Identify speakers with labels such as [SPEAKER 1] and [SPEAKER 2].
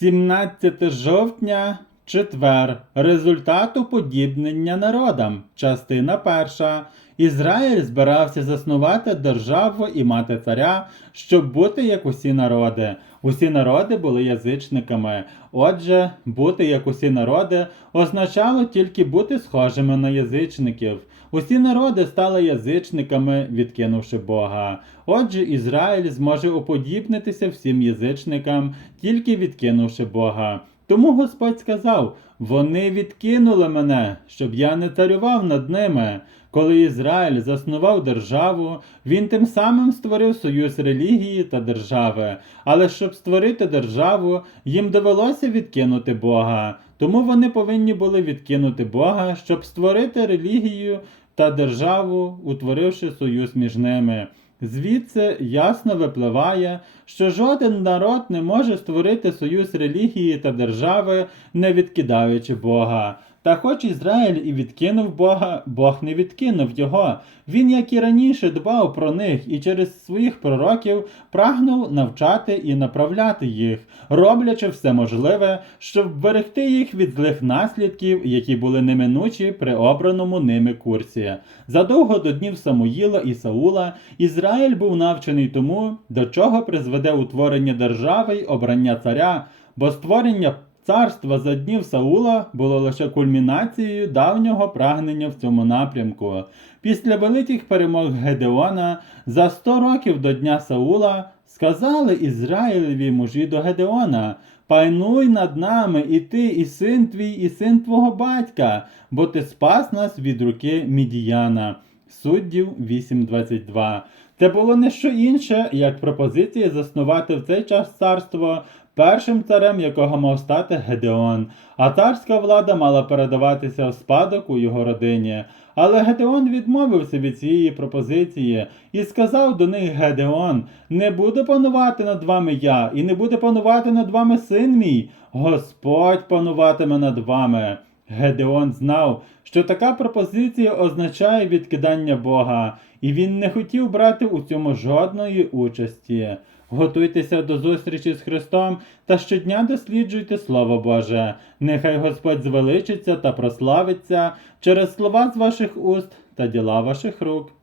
[SPEAKER 1] 17 жовтня, четвер. Результат уподібнення народам. Частина перша. Ізраїль збирався заснувати державу і мати царя, щоб бути як усі народи. Усі народи були язичниками. Отже, бути як усі народи означало тільки бути схожими на язичників. Усі народи стали язичниками, відкинувши Бога. Отже, Ізраїль зможе уподібнитися всім язичникам, тільки відкинувши Бога. Тому Господь сказав: вони відкинули мене, щоб я не царював над ними. Коли Ізраїль заснував державу, він тим самим створив союз релігії та держави. Але щоб створити державу, їм довелося відкинути Бога. Тому вони повинні були відкинути Бога, щоб створити релігію та державу, утворивши союз між ними. Звідси ясно випливає, що жоден народ не може створити союз релігії та держави, не відкидаючи Бога. Та хоч Ізраїль і відкинув Бога, Бог не відкинув його. Він, як і раніше, дбав про них і через своїх пророків прагнув навчати і направляти їх, роблячи все можливе, щоб вберегти їх від злих наслідків, які були неминучі при обраному ними курсі. Задовго до днів Самуїла і Саула Ізраїль був навчений тому, до чого призведе утворення держави й обрання царя, бо створення царства за днів Саула було лише кульмінацією давнього прагнення в цьому напрямку. Після великих перемог Гедеона за 100 років до дня Саула сказали Ізраїлеві мужі до Гедеона. Пайнуй над нами, і ти, і син твій, і син твого батька, бо ти спас нас від руки Мідіяна. Суддів 8.22. Це було не що інше, як пропозиція заснувати в цей час царство, першим царем якого мав стати Гедеон, а царська влада мала передаватися в спадок у його родині. Але Гедеон відмовився від цієї пропозиції і сказав до них Гедеон: Не буду панувати над вами я, і не буде панувати над вами син мій. Господь пануватиме над вами. Гедеон знав, що така пропозиція означає відкидання Бога, і він не хотів брати у цьому жодної участі. Готуйтеся до зустрічі з Христом та щодня досліджуйте Слово Боже. Нехай Господь звеличиться та прославиться через слова з ваших уст та діла ваших рук.